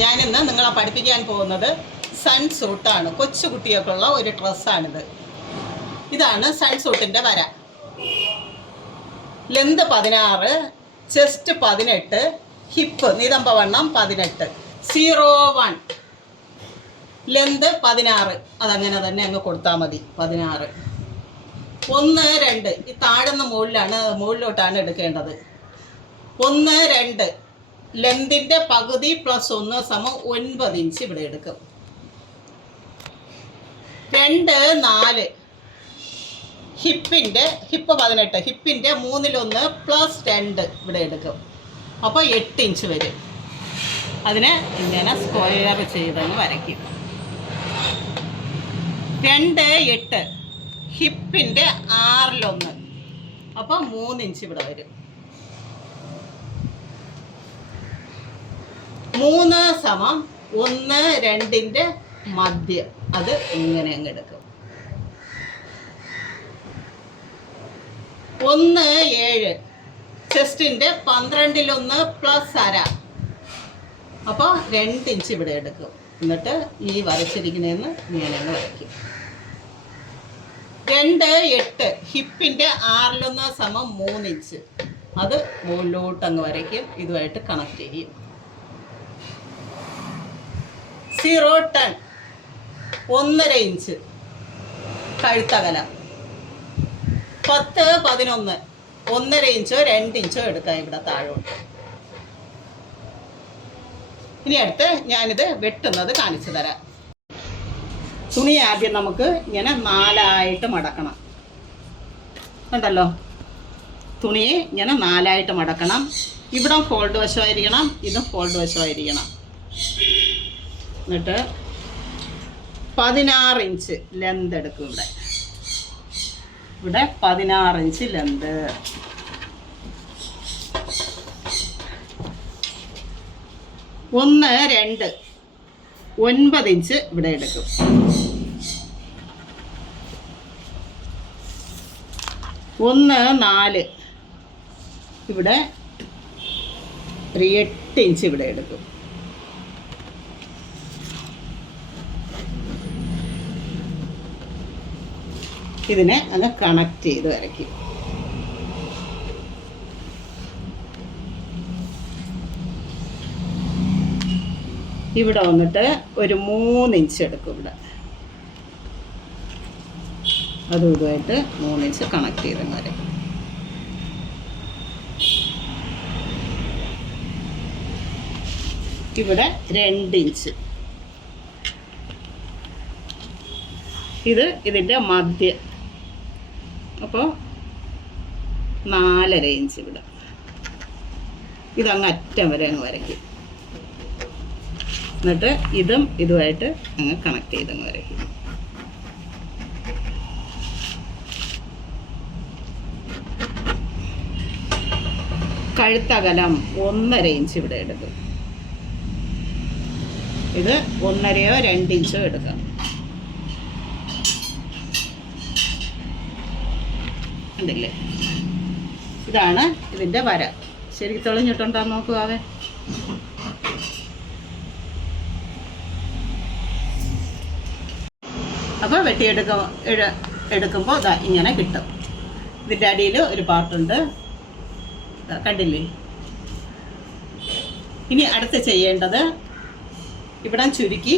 ഞാനിന്ന് നിങ്ങളെ പഠിപ്പിക്കാൻ പോകുന്നത് സൺ സൂട്ടാണ്. കൊച്ചുകുട്ടികൾക്കുള്ള ഒരു ഡ്രസ്സാണിത്. ഇതാണ് സൺ സൂട്ടിൻ്റെ വര. ലെന്ത് 16, ചെസ്റ്റ് 18, ഹിപ്പ് നിതംബവണ്ണം 18, 01 ലെന്ത് 16. അതങ്ങനെ തന്നെ അങ്ങ് കൊടുത്താൽ മതി. 16 1 2 ഈ താഴ്ന്ന മുകളിലോട്ടാണ് എടുക്കേണ്ടത്. 1 2 ലെന്തിൻ്റെ പകുതി പ്ലസ് 1 സമം 9 ഇഞ്ച് ഇവിടെ എടുക്കും. 2 4 ഹിപ്പ് 18, ഹിപ്പിൻ്റെ 3/1 പ്ലസ് 2 ഇവിടെ എടുക്കും. അപ്പോൾ 8 ഇഞ്ച് വരും. അതിനെ ഇങ്ങനെ സ്ക്വയർ ചെയ്തങ്ങ് വരയ്ക്കും. 2 8 ഹിപ്പിൻ്റെ 6/1 അപ്പോൾ 3 ഇഞ്ച് ഇവിടെ വരും. 3 സമം 1 2ൻ്റെ മധ്യം, അത് ഇങ്ങനെ അങ്ങ് എടുക്കും. 1 7 ചെസ്റ്റിൻ്റെ 12/1 പ്ലസ് 1/2 അപ്പോൾ 2 ഇഞ്ച് ഇവിടെ എടുക്കും. എന്നിട്ട് ഈ വരച്ചിരിക്കുന്നതെന്ന് ഇങ്ങനെ അങ്ങ് വരയ്ക്കും. 2 8 ഹിപ്പിൻ്റെ 6/1 സമം 3 ഇഞ്ച്, അത് മുകളിലോട്ട് അങ്ങ് വരയ്ക്കും. ഇതുമായിട്ട് കണക്ട് ചെയ്യും. 0 10 1.5 ഇഞ്ച് കഴുത്തകലം. 10 11 1.5 ഇഞ്ചോ 2 ഇഞ്ചോ എടുക്കാം ഇവിടെ താഴോട്ട്. ഇനി അടുത്ത് ഞാനിത് വെട്ടുന്നത് കാണിച്ചു തരാം. തുണി ആദ്യം നമുക്ക് ഇങ്ങനെ 4ആയിട്ട് മടക്കണം. കണ്ടല്ലോ, തുണിയെ ഇങ്ങനെ 4ആയിട്ട് മടക്കണം. ഇവിടം ഫോൾഡ് വശമായിരിക്കണം, ഇതും ഫോൾഡ് വശമായിരിക്കണം. എന്നിട്ട് 16 ഇഞ്ച് ലെന്ത് എടുക്കും. ഇവിടെ 16 ഇഞ്ച് ലെന്ത്. ഒന്ന് 2 9 ഇഞ്ച് ഇവിടെ എടുക്കും. 1 4 ഇവിടെ ഒരു 8 ഇഞ്ച് ഇവിടെ എടുക്കും. ഇതിനെ അങ്ങ് കണക്ട് ചെയ്ത് വരയ്ക്കും. ഇവിടെ വന്നിട്ട് ഒരു 3 ഇഞ്ച് എടുക്കും. ഇവിടെ അതും ഇതുമായിട്ട് 3 ഇഞ്ച് കണക്ട് ചെയ്ത് വരയ്ക്കും. ഇവിടെ 2 ഇഞ്ച്, ഇതിൻ്റെ മധ്യം, അപ്പോൾ 4.5 ഇഞ്ച് ഇവിടെ. ഇതങ്ങ് അറ്റം വരെ അങ്ങ് വരയ്ക്കും. എന്നിട്ട് ഇതുമായിട്ട് അങ്ങ് കണക്ട് ചെയ്തങ്ങ് വരയ്ക്കും. കഴുത്തകലം 1.5 ഇഞ്ച് ഇവിടെ എടുക്കും. ഇത് 1.5 2 ഇഞ്ചോ എടുക്കാം. ഉണ്ടല്ലേ, ഇതാണ് ഇതിൻ്റെ വര. ശരിക്കും തെളിഞ്ഞിട്ടുണ്ടാകും, നോക്കുവാവേ. അപ്പോൾ എടുക്കുമ്പോൾ ഇതാ ഇങ്ങനെ കിട്ടും. ഇതിൻ്റെ അടിയിൽ ഒരു പാർട്ടുണ്ട്, കണ്ടില്ലേ. ഇനി അടുത്ത് ചെയ്യേണ്ടത് ഇവിടെ ചുരുക്കി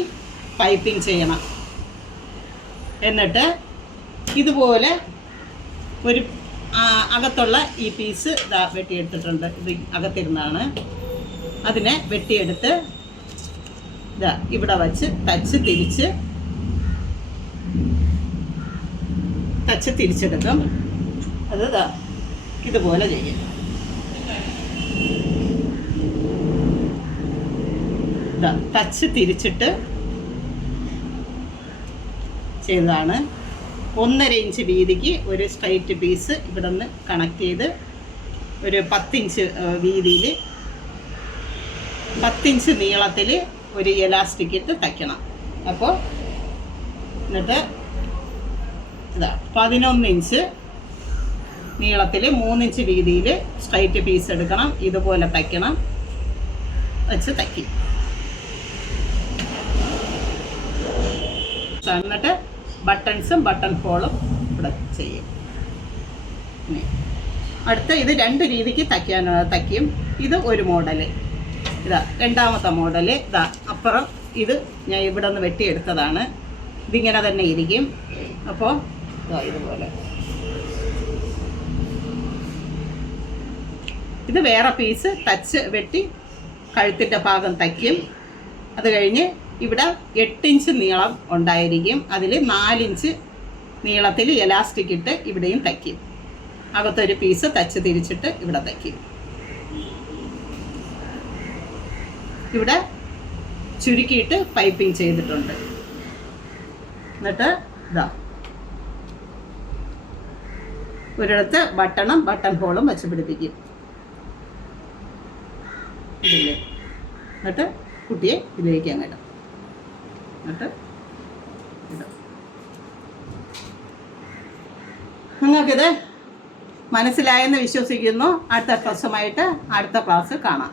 പൈപ്പിംഗ് ചെയ്യണം. എന്നിട്ട് ഇതുപോലെ ഒരു അകത്തുള്ള ഈ പീസ് ഇതാ വെട്ടിയെടുത്തിട്ടുണ്ട്. ഇത് അകത്തിരുന്നാണ്. അതിനെ വെട്ടിയെടുത്ത് ഇതാ ഇവിടെ വച്ച് തച്ച് തിരിച്ചെടുക്കും. അത് ഇതാ ഇതുപോലെ ചെയ്യും. ഇതാ തച്ച് തിരിച്ചിട്ട് ചെയ്തതാണ്. 1.5 ഇഞ്ച് വീതിക്ക് ഒരു സ്ട്രൈറ്റ് പീസ് ഇവിടെ നിന്ന് കണക്ട് ചെയ്ത് ഒരു 10 ഇഞ്ച് വീതിയിൽ 10 ഇഞ്ച് നീളത്തിൽ ഒരു എലാസ്റ്റിക് ഇട്ട് തയ്ക്കണം. അപ്പോൾ എന്നിട്ട് ഇതാ 11 ഇഞ്ച് നീളത്തിൽ 3 ഇഞ്ച് വീതിയിൽ സ്ട്രൈറ്റ് പീസ് എടുക്കണം. ഇതുപോലെ തയ്ക്കണം. വെച്ച് തയ്ക്കും. എന്നിട്ട് ബട്ടൺസും ബട്ടൺ ഹോളും ഇവിടെ ചെയ്യും. അടുത്ത ഇത് 2 രീതിക്ക് തയ്ക്കും. ഇത് ഒരു മോഡല്, ഇതാ രണ്ടാമത്തെ മോഡല്. ഇതാ അപ്പുറം ഇത് ഞാൻ ഇവിടെ നിന്ന് വെട്ടിയെടുത്തതാണ്. ഇതിങ്ങനെ തന്നെ ഇരിക്കും. അപ്പോൾ ഇതാ ഇതുപോലെ ഇത് വേറെ പീസ് തച്ച് വെട്ടി കഴുത്തിൻ്റെ ഭാഗം തയ്ക്കും. അത് കഴിഞ്ഞ് ഇവിടെ 8 ഇഞ്ച് നീളം ഉണ്ടായിരിക്കും. അതിൽ 4 ഇഞ്ച് നീളത്തിൽ എലാസ്റ്റിക് ഇട്ട് ഇവിടെയും തയ്ക്കും. അകത്തൊരു പീസ് തച്ച് തിരിച്ചിട്ട് ഇവിടെ തയ്ക്കും. ഇവിടെ ചുരുക്കിയിട്ട് പൈപ്പിംഗ് ചെയ്തിട്ടുണ്ട്. എന്നിട്ട് ഇതാ ഒരിടത്ത് ബട്ടൺ ഹോളും വെച്ച് പിടിപ്പിക്കും. ഇതില്ലേ, എന്നിട്ട് കുട്ടിയെ ഇതിലേക്ക് അങ്ങ് ഇടും. എന്നിട്ട് ഇടും. നിങ്ങൾക്കിത് മനസ്സിലായെന്ന് വിശ്വസിക്കുന്നു. അടുത്ത ക്ലാസ്സുമായിട്ട് അടുത്ത ക്ലാസ് കാണാം.